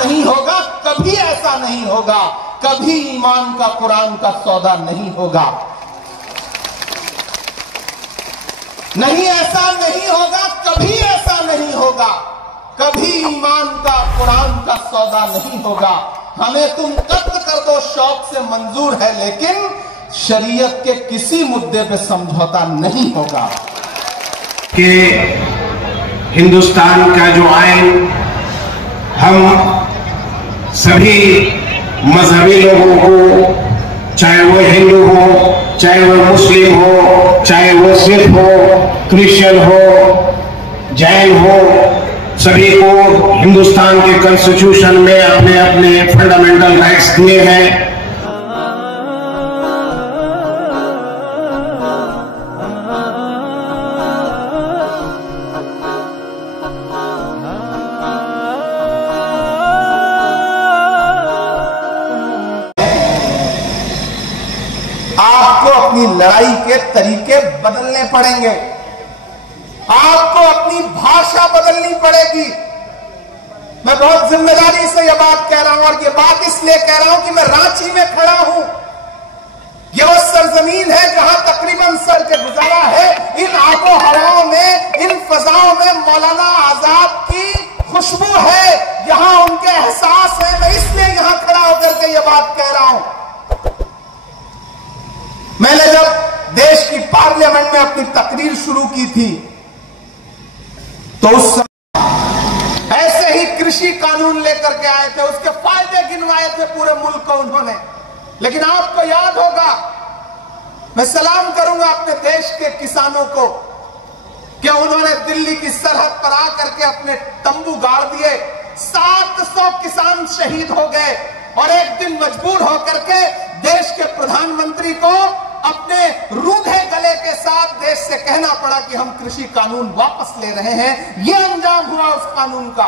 नहीं होगा, कभी ऐसा नहीं होगा, कभी ईमान का कुरान का सौदा नहीं होगा। नहीं, ऐसा नहीं होगा, कभी ऐसा नहीं होगा, कभी ईमान का कुरान का सौदा नहीं होगा। हमें तुम कत्ल कर दो शौक से मंजूर है, लेकिन शरीयत के किसी मुद्दे पे समझौता नहीं होगा। कि हिंदुस्तान का जो आइन हम सभी मजहबी लोगों को, चाहे वो हिंदू हो, चाहे वो मुस्लिम हो, चाहे वो सिख हो, क्रिश्चियन हो, जैन हो, सभी को हिंदुस्तान के कॉन्स्टिट्यूशन में अपने अपने फंडामेंटल राइट्स दिए हैं। आपको अपनी लड़ाई के तरीके बदलने पड़ेंगे, आपको अपनी भाषा बदलनी पड़ेगी। मैं बहुत जिम्मेदारी से यह बात कह रहा हूं, और यह बात इसलिए कह रहा हूं कि मैं रांची में खड़ा हूं। यह वो सरजमीन है जहां तकरीबन सर के गुजारा है। इन आबो हवाओं में, इन फजाओं में मौलाना आजाद की खुशबू है, यहां उनके एहसास है। मैं इसलिए यहां खड़ा होकर के यह बात कह रहा हूं। मैंने जब देश की पार्लियामेंट में अपनी तकरीर शुरू की थी, तो उस समय ऐसे ही कृषि कानून लेकर के आए थे, उसके फायदे गिनवाए थे पूरे मुल्क को उन्होंने। लेकिन आपको याद होगा, मैं सलाम करूंगा अपने देश के किसानों को, कि उन्होंने दिल्ली की सरहद पर आकर के अपने तंबू गाड़ दिए। 700 किसान शहीद हो गए, और एक दिन मजबूर होकर के देश के प्रधानमंत्री को अपने रूधे गले के साथ देश से कहना पड़ा कि हम कृषि कानून वापस ले रहे हैं। यह अंजाम हुआ उस कानून का।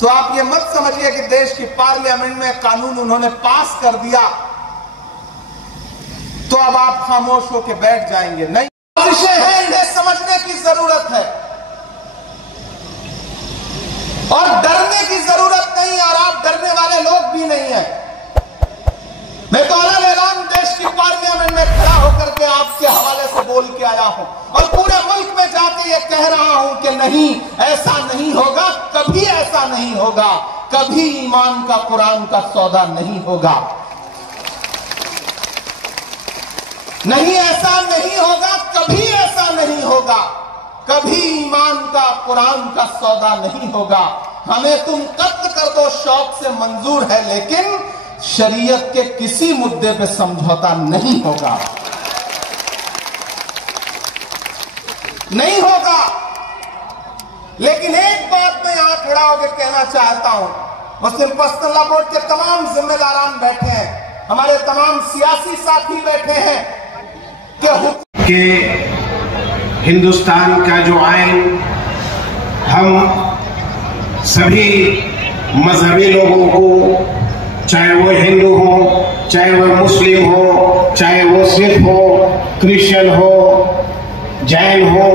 तो आप ये मत समझिए कि देश की पार्लियामेंट में कानून उन्होंने पास कर दिया तो अब आप खामोश होकर बैठ जाएंगे। नहीं, विषय है, इन्हें समझने की जरूरत है और डरने की जरूरत नहीं, और आप डरने वाले लोग भी नहीं है। मैं तो अलग ऐलान देश की पार्लियामेंट में खड़ा होकर के आपके हवाले से बोल के आया हूं, और पूरे मुल्क में जाके ये कह रहा हूं कि नहीं, ऐसा नहीं होगा, कभी ऐसा नहीं होगा, कभी ईमान का कुरान का सौदा नहीं होगा। नहीं, ऐसा नहीं होगा, कभी ऐसा नहीं होगा, कभी ईमान का कुरान का सौदा नहीं होगा। हमें तुम कत्ल कर दो शौक से मंजूर है, लेकिन शरीयत के किसी मुद्दे पे समझौता नहीं होगा, नहीं होगा। लेकिन एक बात मैं यहां खड़ा होकर कहना चाहता हूं, मुस्लिम पर्सनल बोर्ड के तमाम जिम्मेदारान बैठे हैं, हमारे तमाम सियासी साथी बैठे हैं, कि हिंदुस्तान का जो आइन हम सभी मजहबी लोगों को, चाहे वो हिंदू हो, चाहे वो मुस्लिम हो, चाहे वो सिख हो, क्रिश्चियन हो, जैन हो,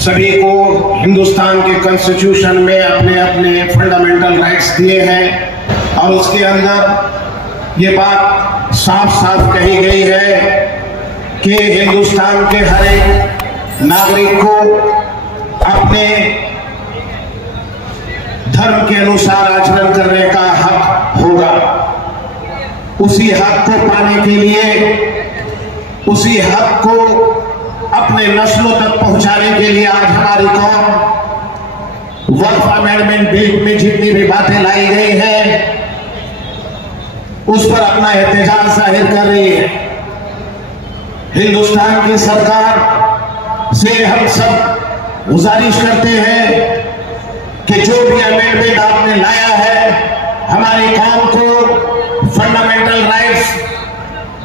सभी को हिंदुस्तान के कॉन्स्टिट्यूशन में अपने अपने फंडामेंटल राइट्स दिए हैं। और उसके अंदर ये बात साफ साफ कही गई है कि हिंदुस्तान के हर एक नागरिक को अपने धर्म के अनुसार आचरण करने का हक होगा। उसी हक को पाने के लिए, उसी हक को अपने नस्लों तक पहुंचाने के लिए आज हमारी कौम वक्फ अमेंडमेंट बिल में जितनी भी बातें लाई गई हैं, उस पर अपना एहतजाज जाहिर कर रही है। हिंदुस्तान की सरकार से हम सब गुजारिश करते हैं कि जो भी अमेंडमेंट आपने लाया है, हमारी कौम को फंडामेंटल राइट्स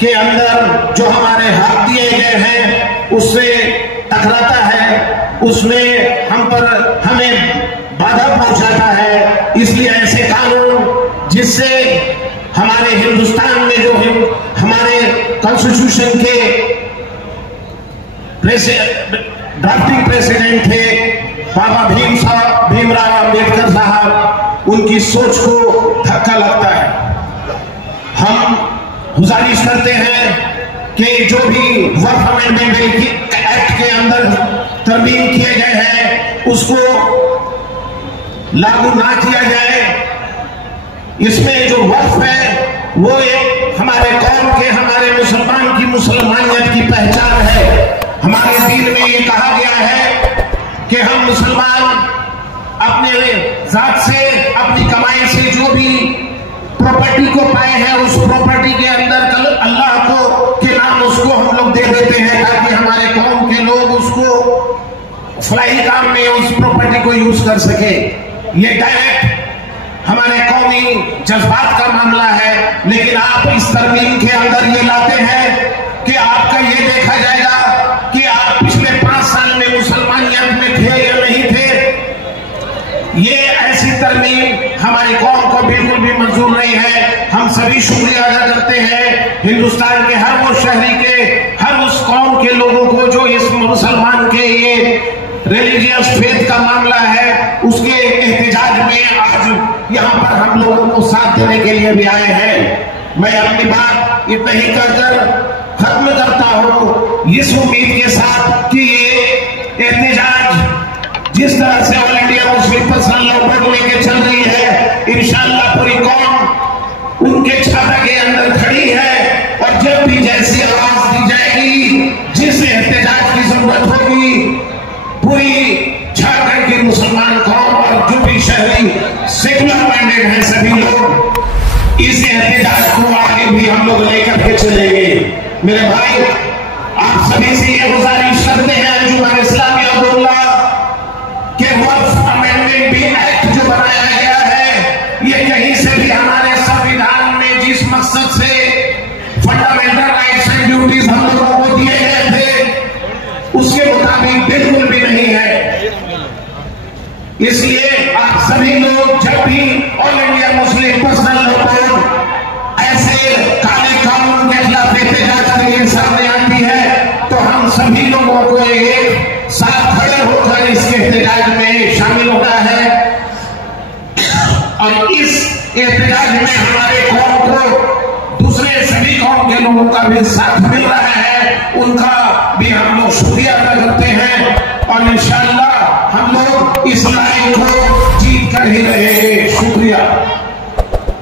के अंदर जो हमारे हक दिए गए हैं उससे टकराता है, उसमें हमें बाधा पहुंचाता है। इसलिए ऐसे कानून जिससे हमारे हिंदुस्तान में जो हमारे कॉन्स्टिट्यूशन के ड्राफ्टिंग प्रेसिडेंट थे बाबा भीमराव अम्बेडकर साहब, उनकी सोच को धक्का लगता है। हम गुजारिश करते हैं कि जो भी वक्फ अमेंडमेंट एक्ट के अंदर तरमीम किए गए हैं उसको लागू ना किया जाए। इसमें जो वक्फ है वो एक हमारे कौम के, हमारे मुसलमान की मुसलमानियत की पहचान है। हमारे दीन में ये कहा गया है कि हम मुसलमान अपने जात से, अपनी कमाई से जो भी प्रॉपर्टी को पाए हैं उस प्रॉपर्टी के अंदर कल अल्लाह को के नाम उसको हम लोग दे देते हैं ताकि हमारे कौम के लोग उसको फलाही काम में उस प्रॉपर्टी को यूज कर सके। ये डायरेक्ट हमारे कौमी जज्बात का मामला है, लेकिन आप इस तरमीम के अंदर ये लाते हैं कि आपका ये देखा जाएगा कि आप पिछले 5 साल में मुसलमानियत में थे या नहीं थे। ये ऐसी तरमीम हमारी कौम को बिल्कुल भी मंजूर नहीं है। हम सभी शुक्रिया अदा करते हैं हिंदुस्तान के हर वो शहरी के, हर उस कौम के लोगों को जो इस मुसलमान के ये रिलीजियस फेथ का मामला है उसके एहतजाज में आज यहाँ पर हम लोगों को साथ देने के लिए भी आए हैं। मैं अपनी बात इतना ही कहकर खत्म करता हूँ इस उम्मीद के साथ कि ये एहतजाज जिस तरह से all India Muslim personal law board लेके चल रही है, इंशाअल्लाह पूरी कौम उनके छाता के अंदर खड़ी है और जब भी जैसी आवाज दी जाएगी, जिस एहतजाज की जरूरत होगी, पूरी झारखंड की मुसलमान कौम और जो भी शहरी सेकुलर माइंडेड है सभी लोग इस एहतजाज को आगे भी हम लोग लेकर के चलेंगे। मेरे भाई, आप सभी से ये गुजारिश करते हैं अंजुमन इस्लामी अब्दुल्ला के वक्फ अमेंडमेंट बिल एक्ट जो बनाया गया है, ये कहीं से भी हमारे संविधान में जिस मकसद से फंडामेंटल राइट्स एंड ड्यूटीज हम लोगों को दिए गए थे उसके मुताबिक बिल्कुल भी नहीं है। इसलिए आप सभी लोग जब भी all India Muslim personal law board ऐसे काले कानून के खिलाफ एहतजाज के लिए सामने आती है तो हम सभी लोगों को एक साथ खड़े होकर इसके एहतजाज में शामिल होना है। और इस एहतजाज में हमारे कौम को दूसरे सभी कौम के लोगों का भी साथ मिल रहा है, उनका भी हम लोग शुक्रिया अदा करते हैं और इंशाअल्लाह हम लोग इस लड़ाई को जीत कर ही रहेंगे। शुक्रिया।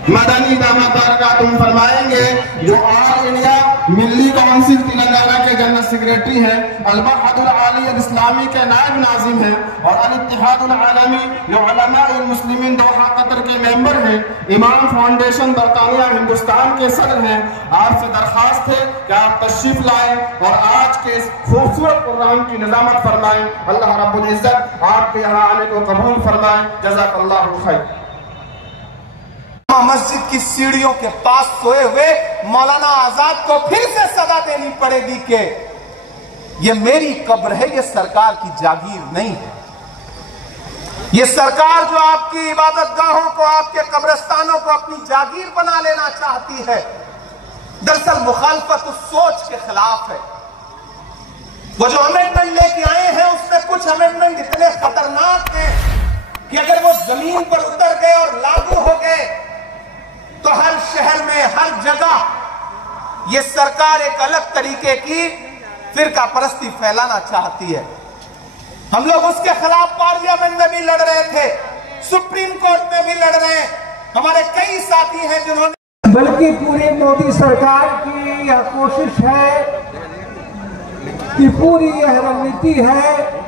मदनी दामद तुम फरमाएंगे जो ऑल इंडिया मिल्ली काउंसिल तेलंगाना के जनरल सेक्रेटरी हैं, अल-बहदुल आली अल-इस्लामी के नायब नाजिम हैं और अल-इत्तिहादुल आलमी जो उलमा मुस्लिमीन दोहा कतर के मेंबर हैं, इमाम फाउंडेशन बरतानिया हिंदुस्तान के सदर हैं। आपसे दरखास्त है कि आप तशरीफ लाएं और आज के इस खूबसूरत प्रोग्राम की निजामत फरमाएं। अल्लाह रब्बुल इज्जत आपके यहाँ आने को कबूल फरमाएं। जज़ाकल्लाहु खैर। मस्जिद की सीढ़ियों के पास सोए हुए मौलाना आजाद को फिर से सजा देनी पड़ेगी कि ये मेरी कब्र है, ये सरकार की जागीर नहीं है। ये सरकार जो आपकी इबादत गाहों को, आपके कब्रिस्तानों को अपनी जागीर बना लेना चाहती है, दरअसल मुखालफत उस सोच के खिलाफ है। वो जो अमेंडमेंट लेके आए हैं उसमें कुछ अमेंडमेंट इतने खतरनाक हैं कि अगर वो जमीन पर उतर गए और लागू हो गए तो हर शहर में, हर जगह ये सरकार एक अलग तरीके की फिरका परस्ती फैलाना चाहती है। हम लोग उसके खिलाफ पार्लियामेंट में भी लड़ रहे थे, सुप्रीम कोर्ट में भी लड़ रहे हैं। हमारे कई साथी हैं जिन्होंने, बल्कि पूरी मोदी सरकार की यह कोशिश है कि पूरी यह रणनीति है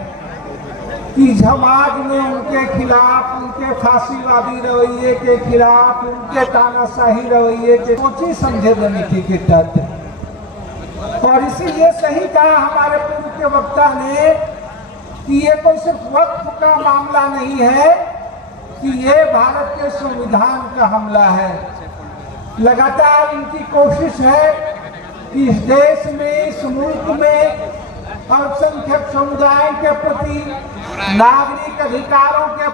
कि समाज में उनके खिलाफ, उनके फांसीवादी रवैये के खिलाफ, उनके तानाशाही रवैये के सोची समझे रणनीति के तहत। और इसीलिए सही कहा हमारे पूर्व के वक्ता ने कि ये कोई सिर्फ वक्फ का मामला नहीं है कि ये भारत के संविधान का हमला है। लगातार इनकी कोशिश है कि इस देश में, इस मुल्क में अल्पसंख्यक समुदाय के प्रति, नागरिक अधिकारों के